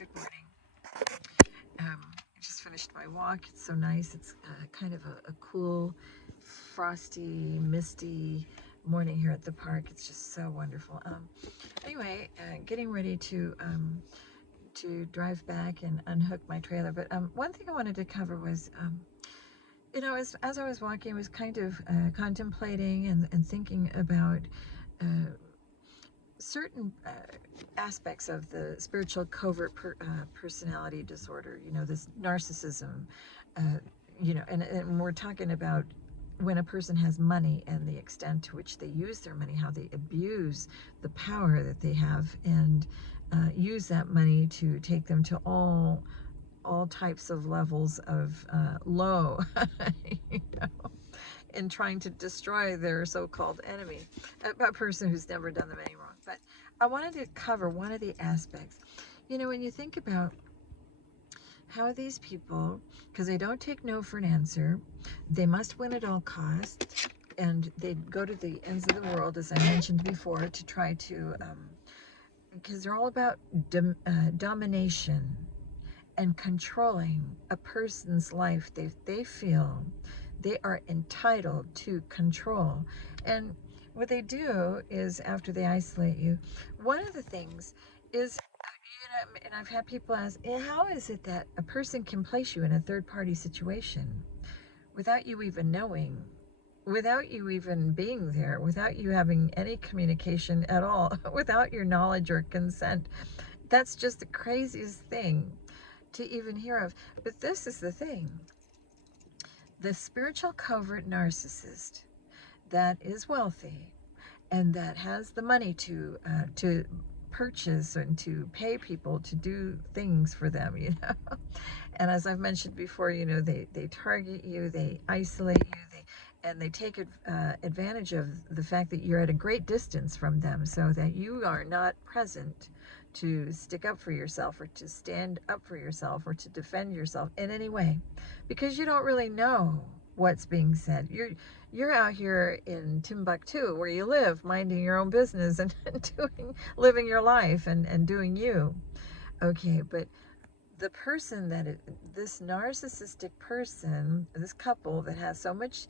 Good morning. I just finished my walk. It's so nice. It's kind of a cool, frosty, misty morning here at the park. It's just so wonderful. Anyway, getting ready to drive back and unhook my trailer. But one thing I wanted to cover was, as I was walking, I was kind of contemplating and thinking about certain aspects of the spiritual covert personality disorder, this narcissism, uh, and we're talking about when a person has money and the extent to which they use their money, how they abuse the power that they have and use that money to take them to all types of levels of low, you know, in trying to destroy their so-called enemy, a person who's never done them any wrong. But I wanted to cover one of the aspects. When you think about how these people, because they don't take no for an answer, they must win at all costs, and they go to the ends of the world, as I mentioned before, to try to, because they're all about domination and controlling a person's life. They feel they are entitled to control. And what they do is, after they isolate you, one of the things is, and I've had people ask, how is it that a person can place you in a third party situation without you even knowing, without you even being there, without you having any communication at all, without your knowledge or consent? That's just the craziest thing to even hear of. But this is the thing: the spiritual covert narcissist that is wealthy and that has the money to purchase and to pay people to do things for them, And as I've mentioned before, they target you, they isolate you, and they take advantage of the fact that you're at a great distance from them, so that you are not present to stick up for yourself or to stand up for yourself or to defend yourself in any way, because you don't really know what's being said. You're out here in Timbuktu, where you live, minding your own business and living your life and doing you. Okay, but the person this narcissistic person, this couple that has so much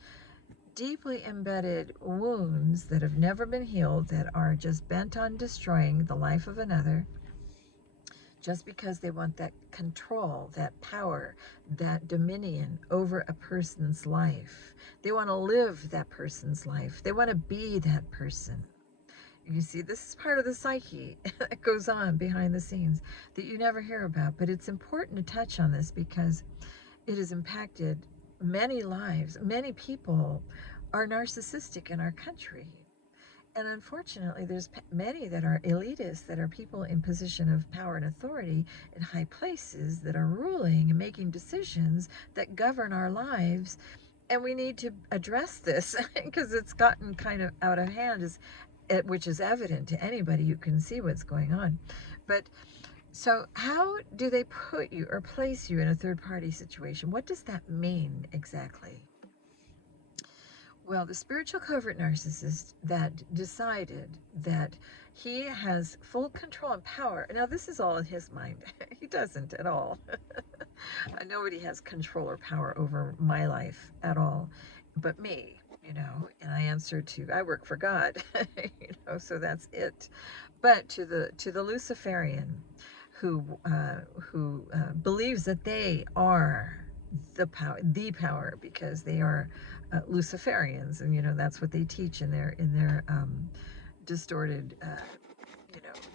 deeply embedded wounds that have never been healed, that are just bent on destroying the life of another, just because they want that control, that power, that dominion over a person's life. They want to live that person's life. They want to be that person. You see, this is part of the psyche that goes on behind the scenes that you never hear about. But it's important to touch on this because it has impacted many lives. Many people are narcissistic in our country. And unfortunately, there's many that are elitists, that are people in position of power and authority in high places, that are ruling and making decisions that govern our lives. And we need to address this because it's gotten kind of out of hand, which is evident to anybody who can see what's going on. But so how do they put you or place you in a third party situation? What does that mean exactly? Well, the spiritual covert narcissist that decided that he has full control and power. Now, this is all in his mind. He doesn't at all. Nobody has control or power over my life at all but me, and I work for God, so that's it. But to the Luciferian who believes that they are the power because they are Luciferians, and that's what they teach in their distorted,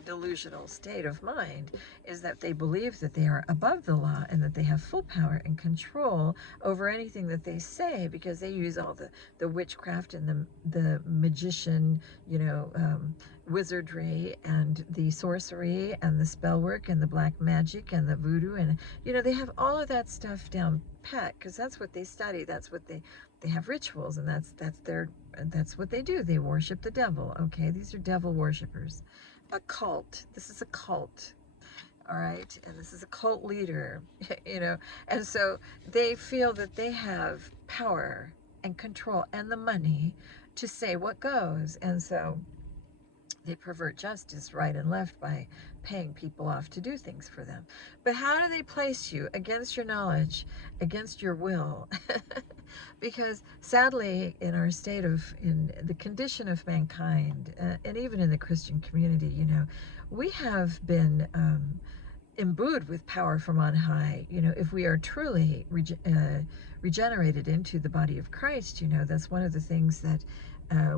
delusional state of mind, is that they believe that they are above the law and that they have full power and control over anything that they say, because they use all the witchcraft and the magician, wizardry and the sorcery and the spell work and the black magic and the voodoo, and they have all of that stuff down pat, because that's what they study. That's what they have rituals, and that's what they do. They worship the devil. Okay, these are devil worshippers. A cult. This is a cult. All right, and this is a cult leader, and so they feel that they have power and control and the money to say what goes. And so They pervert justice right and left by paying people off to do things for them. But how do they place you against your knowledge, against your will? Because sadly, in our state of, in the condition of mankind, and even in the Christian community, you know, we have been imbued with power from on high. You know, if we are truly regenerated into the body of Christ, you know, that's one of the things that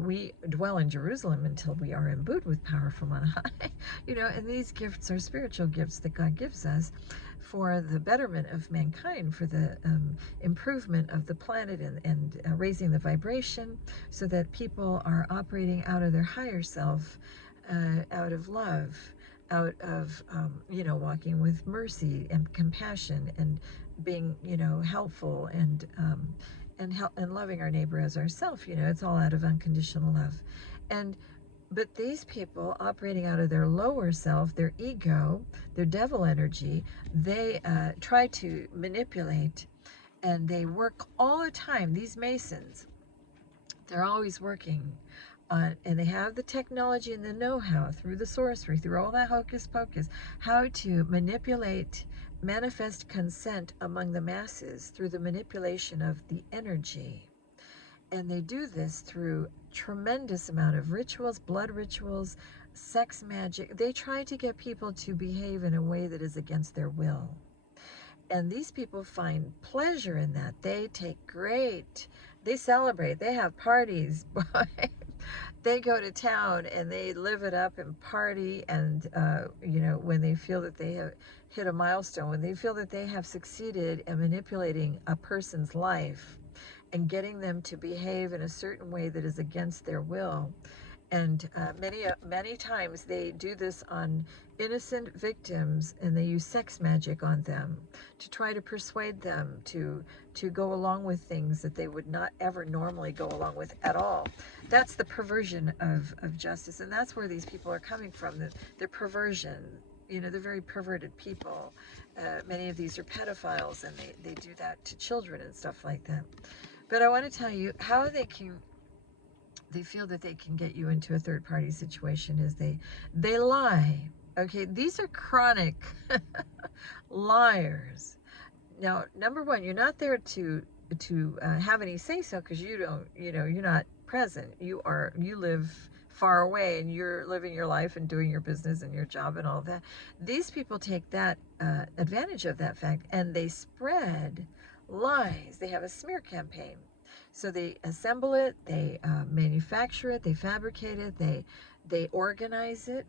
we dwell in Jerusalem until we are imbued with power from on high. You know, and these gifts are spiritual gifts that God gives us for the betterment of mankind, for the improvement of the planet, and raising the vibration so that people are operating out of their higher self, out of love, out of, you know, walking with mercy and compassion, and being, you know, helpful, and loving our neighbor as ourselves. You know, it's all out of unconditional love. And but these people operating out of their lower self, their ego, their devil energy, they try to manipulate, and they work all the time. These Masons, they're always working on, and they have the technology and the know-how through the sorcery, through all that hocus pocus, how to manipulate, manifest consent among the masses through the manipulation of the energy. And they do this through tremendous amount of rituals, blood rituals, sex magic. They try to get people to behave in a way that is against their will. And these people find pleasure in that. They take great, they celebrate, they have parties. They go to town and they live it up and party. And, you know, when they feel that they have hit a milestone, when they feel that they have succeeded in manipulating a person's life and getting them to behave in a certain way that is against their will. And many times they do this on innocent victims, and they use sex magic on them to try to persuade them to go along with things that they would not ever normally go along with at all. That's the perversion of justice, and that's where these people are coming from. Their perversion. You know, they're very perverted people. Many of these are pedophiles, and they do that to children and stuff like that. But I want to tell you how they feel that they can get you into a third party situation is they lie. Okay, these are chronic liars. Now, number one, you're not there to have any say so, because you don't, you know, you're not present. You live far away, and you're living your life and doing your business and your job and all that. These people take that advantage of that fact, and they spread lies. They have a smear campaign. So they assemble it, they manufacture it, they fabricate it, they organize it,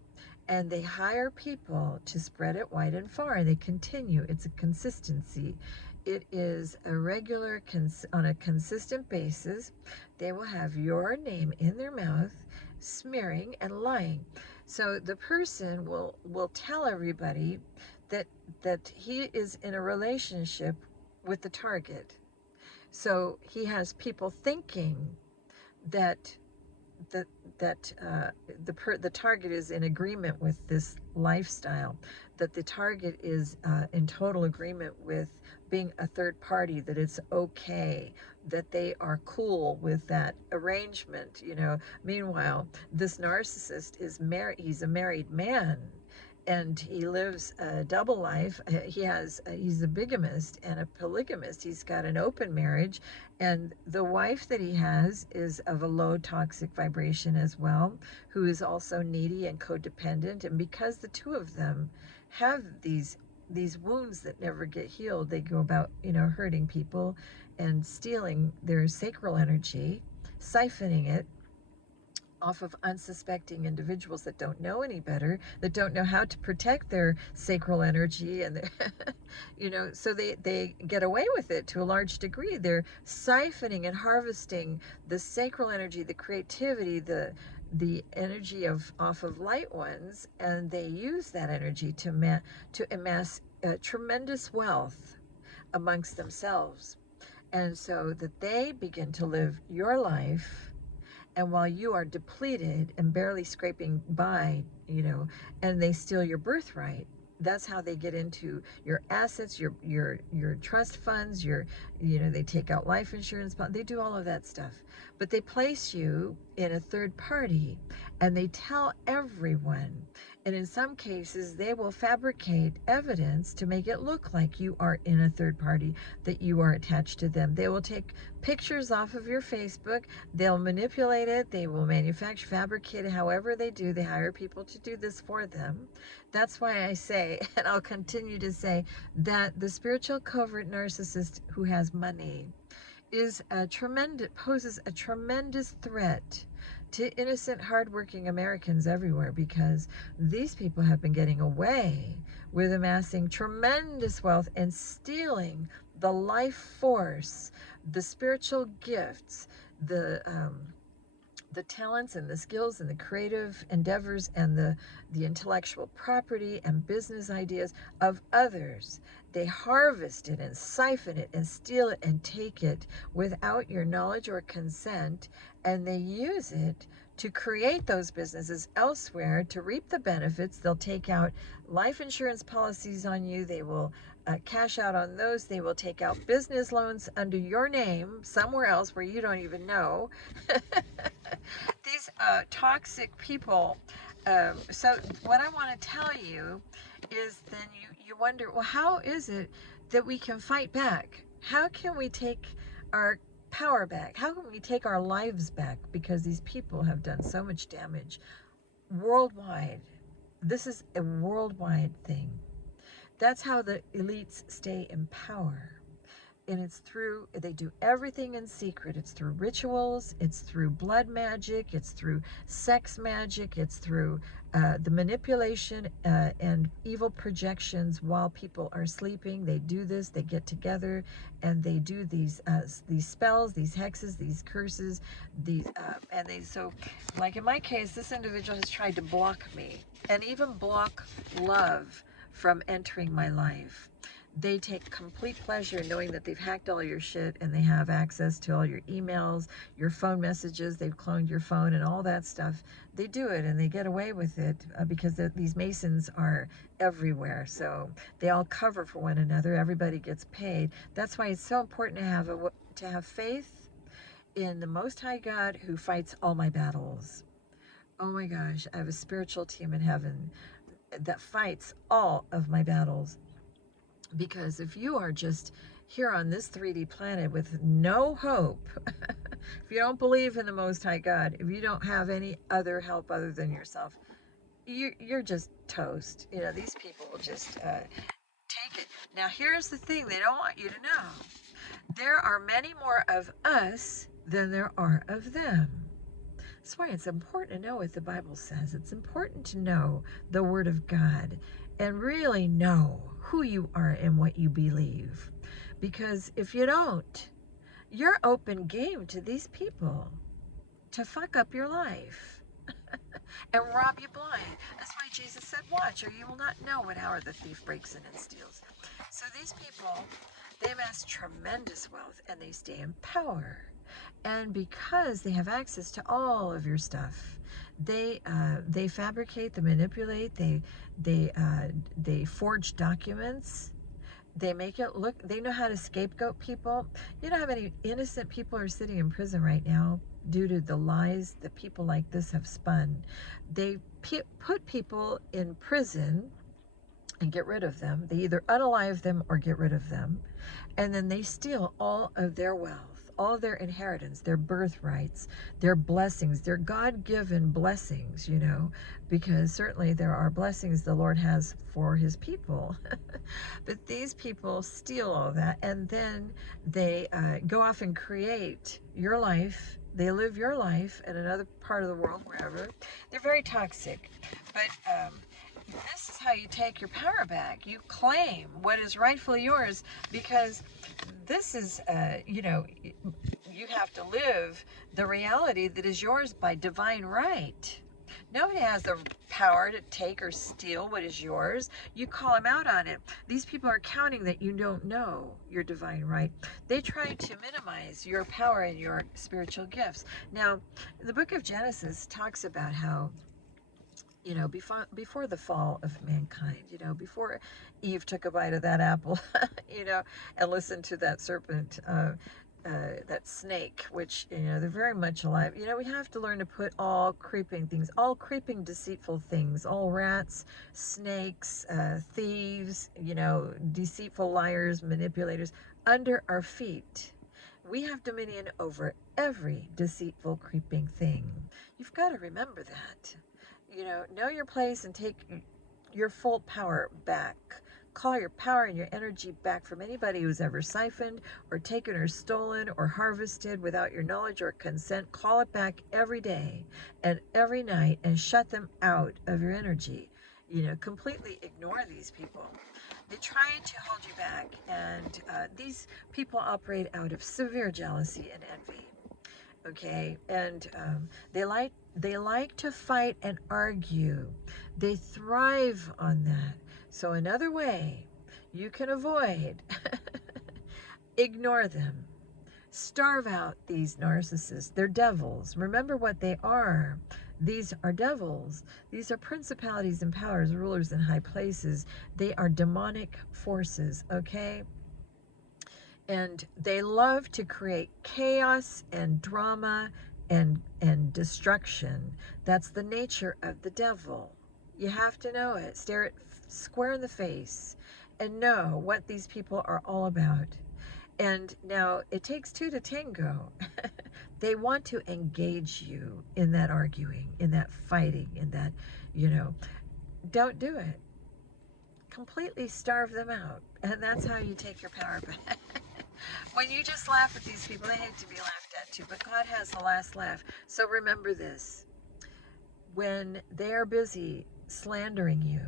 and they hire people to spread it wide and far. And they continue. It's a consistency. It is a regular, on a consistent basis. They will have your name in their mouth, smearing and lying. So the person will tell everybody that he is in a relationship with the target. So he has people thinking that that the target is in agreement with this lifestyle, that the target is in total agreement with being a third party, that it's okay, that they are cool with that arrangement. You know, meanwhile, this narcissist is married. He's a married man, and he lives a double life. He's a bigamist and a polygamist. He's got an open marriage, and the wife that he has is of a low toxic vibration as well, who is also needy and codependent. And because the two of them have these wounds that never get healed, they go about, you know, hurting people and stealing their sacral energy, siphoning it off of unsuspecting individuals that don't know any better, that don't know how to protect their sacral energy, and you know, so they get away with it to a large degree. They're siphoning and harvesting the sacral energy, the creativity, the energy of off of light ones, and they use that energy to amass tremendous wealth amongst themselves, and so that they begin to live your life. And while you are depleted and barely scraping by, you know, and they steal your birthright, That's how they get into your assets, your trust funds, they take out life insurance, they do all of that stuff. But they place you in a third party, and they tell everyone. And in some cases, they will fabricate evidence to make it look like you are in a third party, that you are attached to them. They will take pictures off of your Facebook. They'll manipulate it. They will manufacture, fabricate it however they do. They hire people to do this for them. That's why I say, and I'll continue to say, that the spiritual covert narcissist who has money poses a tremendous threat to innocent, hardworking Americans everywhere, because these people have been getting away with amassing tremendous wealth and stealing the life force, the spiritual gifts, the talents and the skills and the creative endeavors and the intellectual property and business ideas of others. They harvest it and siphon it and steal it and take it without your knowledge or consent, and they use it to create those businesses elsewhere to reap the benefits. They'll take out life insurance policies on you. They will cash out on those. They will take out business loans under your name somewhere else where you don't even know. These toxic people. So what I want to tell you is, then you wonder, well, how is it that we can fight back? How can we take our power back? How can we take our lives back? Because these people have done so much damage worldwide. This is a worldwide thing. That's how the elites stay in power. And they do everything in secret. It's through rituals, it's through blood magic, it's through sex magic, it's through the manipulation and evil projections while people are sleeping. They do this, they get together, and they do these spells, these hexes, these curses, so, like in my case, this individual has tried to block me, and even block love from entering my life. They take complete pleasure in knowing that they've hacked all your shit, and they have access to all your emails, your phone messages, they've cloned your phone and all that stuff. They do it, and they get away with it because these Masons are everywhere. So they all cover for one another. Everybody gets paid. That's why it's so important to have faith in the Most High God, who fights all my battles. Oh my gosh, I have a spiritual team in heaven that fights all of my battles. Because if you are just here on this 3D planet with no hope, if you don't believe in the Most High God, if you don't have any other help other than yourself, you're just toast. These people will just take it. Now, here's the thing they don't want you to know. There are many more of us than there are of them. That's why it's important to know what the Bible says. It's important to know the Word of God and really know who you are and what you believe. Because if you don't, you're open game to these people to fuck up your life and rob you blind. That's why Jesus said, watch, or you will not know what hour the thief breaks in and steals. So these people, they amass tremendous wealth and they stay in power. And because they have access to all of your stuff, they fabricate, they manipulate, they forge documents. They make it look. They know how to scapegoat people. You know how many innocent people are sitting in prison right now due to the lies that people like this have spun. They put people in prison and get rid of them. They either unalive them or get rid of them, and then they steal all of their wealth, all of their inheritance, their birthrights, their blessings, their God-given blessings, because certainly there are blessings the Lord has for his people. But these people steal all that, and then they go off and create your life. They live your life in another part of the world, wherever. They're very toxic. But this is how you take your power back. You claim what is rightfully yours, because this is, you have to live the reality that is yours by divine right. Nobody has the power to take or steal what is yours. You call them out on it. These people are counting that you don't know your divine right. They try to minimize your power and your spiritual gifts. Now, the book of Genesis talks about how you know, before the fall of mankind, you know, before Eve took a bite of that apple, you know, and listened to that serpent, that snake, which, you know, they're very much alive. You know, we have to learn to put all creeping things, all creeping, deceitful things, all rats, snakes, thieves, you know, deceitful liars, manipulators, under our feet. We have dominion over every deceitful, creeping thing. You've got to remember that. You know your place and take your full power back. Call your power and your energy back from anybody who's ever siphoned or taken or stolen or harvested without your knowledge or consent. Call it back every day and every night and shut them out of your energy. You know, completely ignore these people. They try to hold you back, and these people operate out of severe jealousy and envy. Okay, and they like to fight and argue. They thrive on that. So another way you can avoid ignore them. Starve out these narcissists. They're devils. Remember what they are. These are devils. These are principalities and powers, rulers in high places. They are demonic forces, okay? And they love to create chaos and drama and destruction. That's the nature of the devil. You have to know it. Stare it square in the face and know what these people are all about. And now it takes two to tango. They want to engage you in that arguing, in that fighting, in that, you know, don't do it. Completely starve them out. And that's how you take your power back. When you just laugh at these people, they hate to be laughed at too, but God has the last laugh. So remember this. When they are busy slandering you,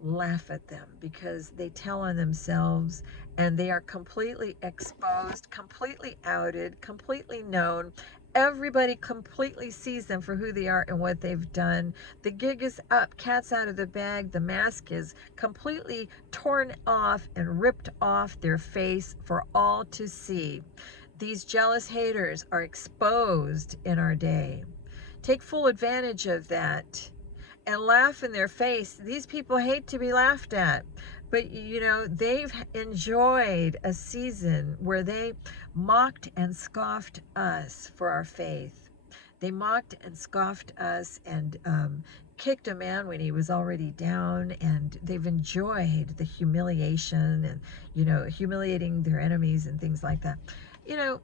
laugh at them, because they tell on themselves and they are completely exposed, completely outed, completely known. Everybody completely sees them for who they are and what they've done. The gig is up, cat's out of the bag. The mask is completely torn off and ripped off their face for all to see. These jealous haters are exposed in our day. Take full advantage of that and laugh in their face. These people hate to be laughed at, but you know, they've enjoyed a season where they mocked and scoffed us for our faith. They mocked and scoffed us and kicked a man when he was already down, and they've enjoyed the humiliation and, you know, humiliating their enemies and things like that. You know,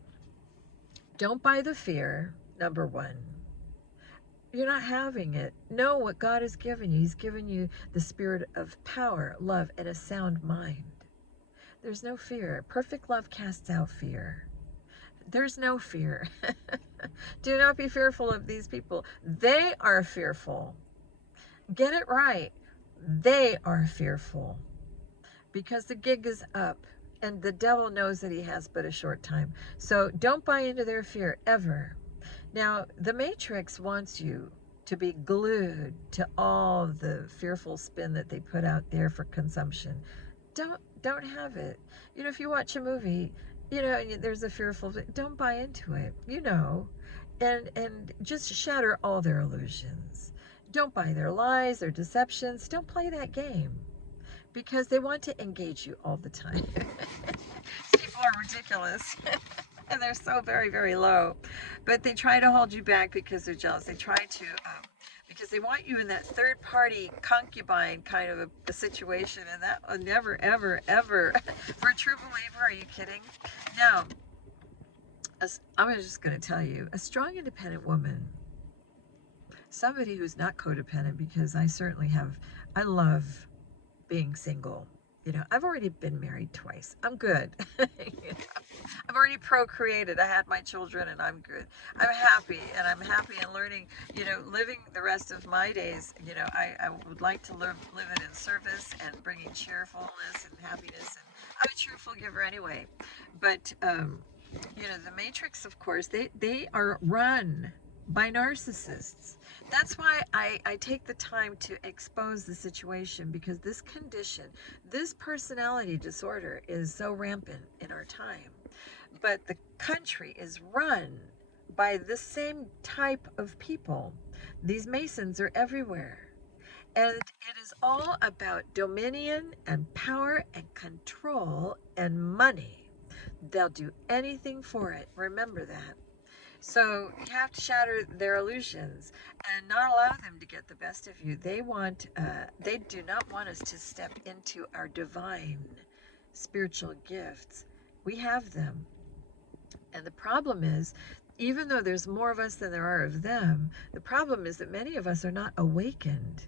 don't buy the fear, number one. You're not having it. Know what God has given you. He's given you the spirit of power, love, and a sound mind. There's no fear. Perfect love casts out fear. There's no fear. Do not be fearful of these people. They are fearful. Get it right. They are fearful because the gig is up and the devil knows that he has but a short time. So don't buy into their fear ever. Now, the Matrix wants you to be glued to all the fearful spin that they put out there for consumption. Don't have it. You know, if you watch a movie, you know, and there's a fearful, don't buy into it. You know, and just shatter all their illusions. Don't buy their lies, their deceptions. Don't play that game because they want to engage you all the time. People are ridiculous. And they're so very, very low. But they try to hold you back because they're jealous. They try to, because they want you in that third party concubine kind of a situation. And that will never, ever, ever, for a true believer, are you kidding? Now, I'm just going to tell you, a strong, independent woman, somebody who's not codependent, because I love being single. You know, I've already been married twice. I'm good. You know, I've already procreated. I had my children and I'm good. I'm happy, and I'm happy in learning, you know, living the rest of my days. You know, I would like to live it in service and bringing cheerfulness and happiness. And I'm a cheerful giver anyway. But, you know, the Matrix, of course, they are run by narcissists. That's why I take the time to expose the situation, because this condition, this personality disorder is so rampant in our time. But the country is run by the same type of people. These Masons are everywhere. And it is all about dominion and power and control and money. They'll do anything for it. Remember that. So you have to shatter their illusions and not allow them to get the best of you. They do not want us to step into our divine spiritual gifts. We have them. And the problem is, even though there's more of us than there are of them, the problem is that many of us are not awakened.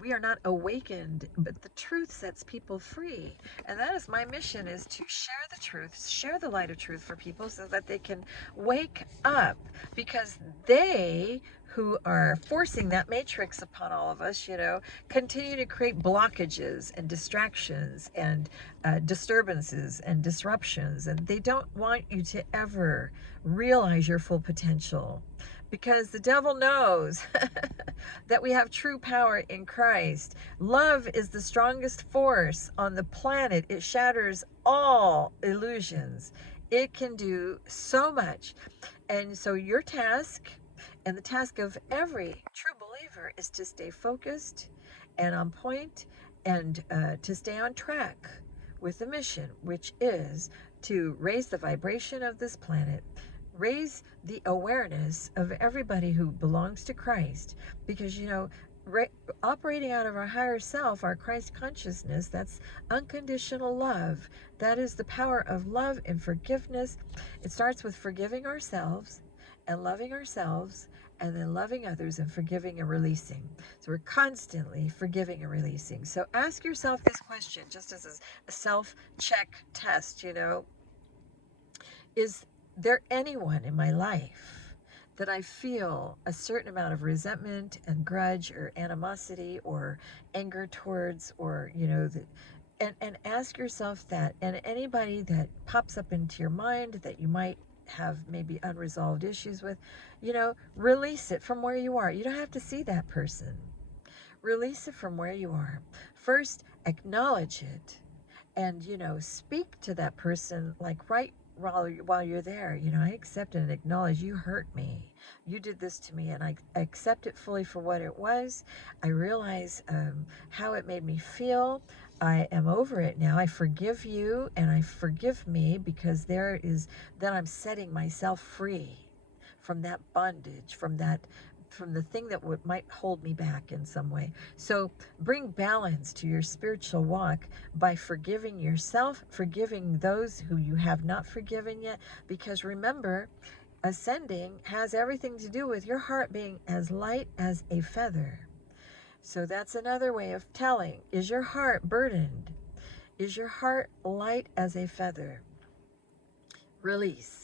We are not awakened, but the truth sets people free. And that is my mission, is to share the truth, share the light of truth for people so that they can wake up, because they who are forcing that matrix upon all of us, continue to create blockages and distractions and disturbances and disruptions. And they don't want you to ever realize your full potential, because the devil knows that we have true power in Christ. Love is the strongest force on the planet. It shatters all illusions. It can do so much. And so your task, and the task of every true believer, is to stay focused and on point, and to stay on track with the mission, which is to raise the vibration of this planet, raise the awareness of everybody who belongs to Christ, because operating out of our higher self, our Christ consciousness, that's unconditional love. That is the power of love and forgiveness. It starts with forgiving ourselves and loving ourselves, and then loving others and forgiving and releasing. So we're constantly forgiving and releasing. So ask yourself this question, just as a self-check test, is there anyone in my life that I feel a certain amount of resentment and grudge or animosity or anger towards, or, and ask yourself that. And anybody that pops up into your mind that you might have maybe unresolved issues with, release it from where you are. You don't have to see that person. Release it from where you are. First, acknowledge it, and speak to that person, like, right while you're there. I accept and acknowledge you hurt me, you did this to me, and I accept it fully for what it was. I realize how it made me feel. I am over it now. I forgive you, and I forgive me, because then I'm setting myself free from that bondage, from the thing that might hold me back in some way. So bring balance to your spiritual walk by forgiving yourself, forgiving those who you have not forgiven yet, because remember, ascending has everything to do with your heart being as light as a feather. So that's another way of telling. Is your heart burdened? Is your heart light as a feather? Release.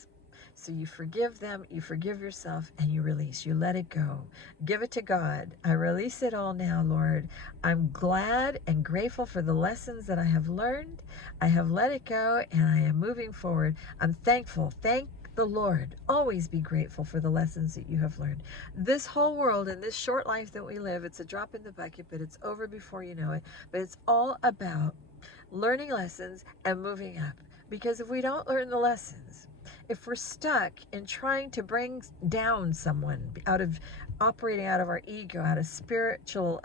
So you forgive them, you forgive yourself, and you release. You let it go. Give it to God. I release it all now, Lord. I'm glad and grateful for the lessons that I have learned. I have let it go, and I am moving forward. I'm thankful. Thank the Lord. Always be grateful for the lessons that you have learned. This whole world and this short life that we live, it's a drop in the bucket, but it's over before you know it. But it's all about learning lessons and moving up. Because if we don't learn the lessons, if we're stuck in trying to bring down someone operating out of our ego, out of spiritual,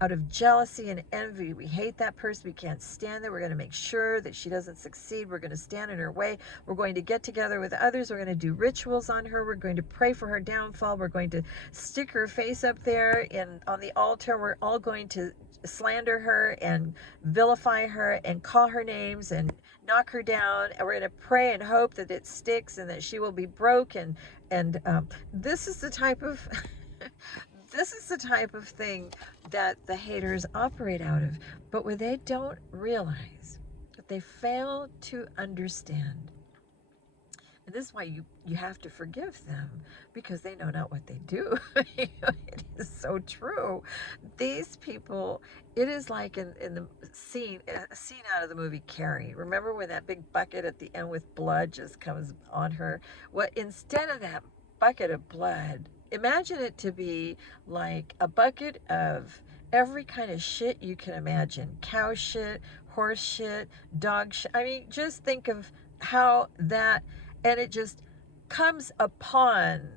out of jealousy and envy, we hate that person, we can't stand it, we're going to make sure that she doesn't succeed, we're going to stand in her way, we're going to get together with others, we're going to do rituals on her, we're going to pray for her downfall, we're going to stick her face up there on the altar, we're all going to slander her and vilify her and call her names and knock her down, and we're going to pray and hope that it sticks and that she will be broken. And this is the type of this is the type of thing that the haters operate out of. But what they don't realize, what they fail to understand, and this is why you have to forgive them, because they know not what they do. It is so true. These people, it is like in the scene, a scene out of the movie Carrie. Remember when that big bucket at the end with blood just comes on her? What, instead of that bucket of blood, imagine it to be like a bucket of every kind of shit you can imagine. Cow shit, horse shit, dog shit. I mean, just think of how that, and it just comes upon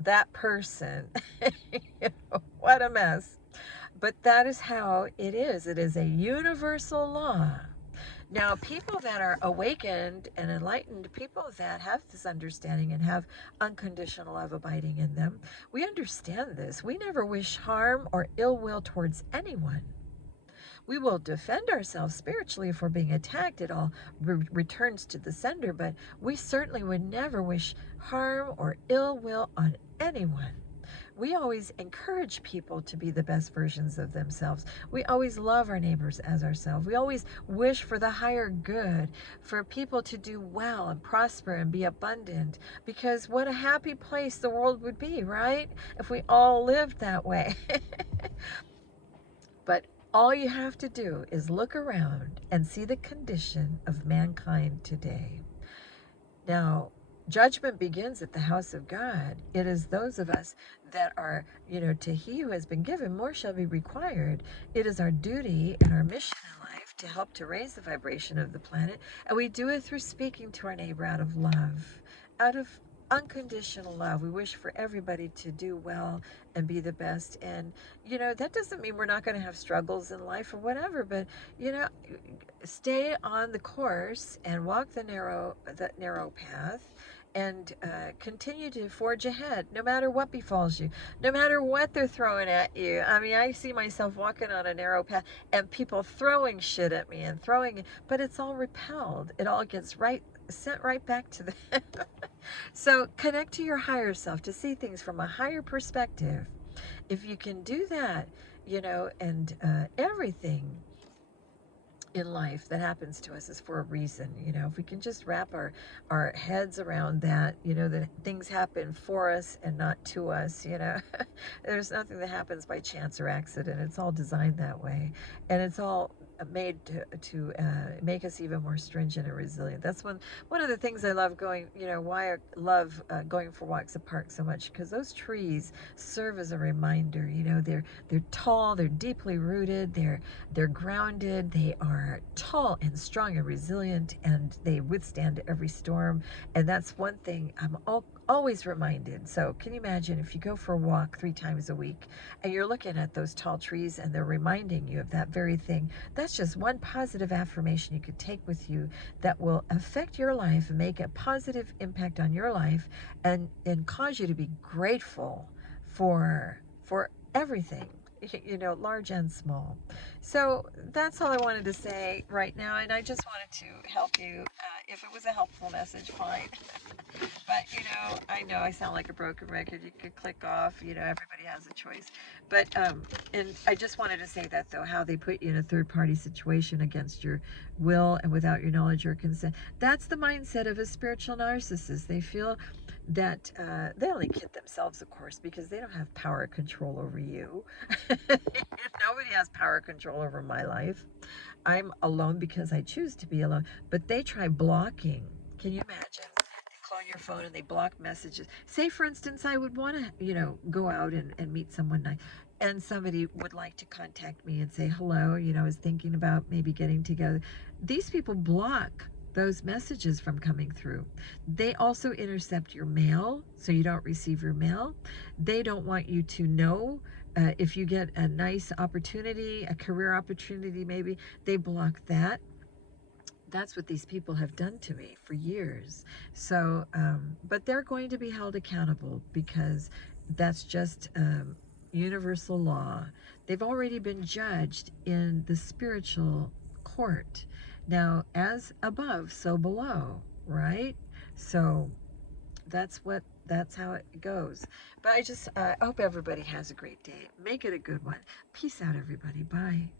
that person. What a mess. But that is how it is. It is a universal law. Now, people that are awakened and enlightened, people that have this understanding and have unconditional love abiding in them, we understand this. We never wish harm or ill will towards anyone. We will defend ourselves spiritually if we're being attacked. It all returns to the sender, but we certainly would never wish harm or ill will on anyone. We always encourage people to be the best versions of themselves. We always love our neighbors as ourselves. We always wish for the higher good, for people to do well and prosper and be abundant, because what a happy place the world would be, right? If we all lived that way. But all you have to do is look around and see the condition of mankind today. Now, judgment begins at the house of God. It is those of us that are, to he who has been given, more shall be required. It is our duty and our mission in life to help to raise the vibration of the planet. And we do it through speaking to our neighbor out of love, out of unconditional love. We wish for everybody to do well and be the best. And, that doesn't mean we're not going to have struggles in life or whatever, but, stay on the course and walk the narrow path, and continue to forge ahead no matter what befalls you, no matter what they're throwing at you. I mean, I see myself walking on a narrow path and people throwing shit at me and throwing, but it's all repelled. It all gets sent right back to them. So connect to your higher self to see things from a higher perspective. If you can do that, and everything in life that happens to us is for a reason. If we can just wrap our heads around that, that things happen for us and not to us. There's nothing that happens by chance or accident. It's all designed that way, and it's all made to make us even more stringent and resilient. That's one of the things I love going, why I love going for walks at park so much, because those trees serve as a reminder. They're tall, they're deeply rooted, they're grounded, they are tall and strong and resilient, and they withstand every storm. And that's one thing I'm always reminded. So can you imagine if you go for a walk 3 times a week and you're looking at those tall trees and they're reminding you of that very thing? That's just one positive affirmation you could take with you that will affect your life and make a positive impact on your life, and cause you to be grateful for everything, large and small. So that's all I wanted to say right now, and I just wanted to help you. If it was a helpful message, fine. But I know I sound like a broken record. You could click off. Everybody has a choice. But and I just wanted to say that, though, how they put you in a third-party situation against your will and without your knowledge or consent. That's the mindset of a spiritual narcissist. They feel that they only kid themselves, of course, because they don't have power control over you. Nobody has power control over my life. I'm alone because I choose to be alone. But they try blocking. Can you imagine? They call your phone and they block messages. Say, for instance, I would want to, go out and meet someone nice, and somebody would like to contact me and say hello. I was thinking about maybe getting together. These people block those messages from coming through. They also intercept your mail so you don't receive your mail. They don't want you to know if you get a nice opportunity, a career opportunity maybe, they block that. That's what these people have done to me for years. So, but they're going to be held accountable, because that's just universal law. They've already been judged in the spiritual court. Now, as above, so below, right? So that's how it goes. But I just hope everybody has a great day. Make it a good one. Peace out, everybody. Bye.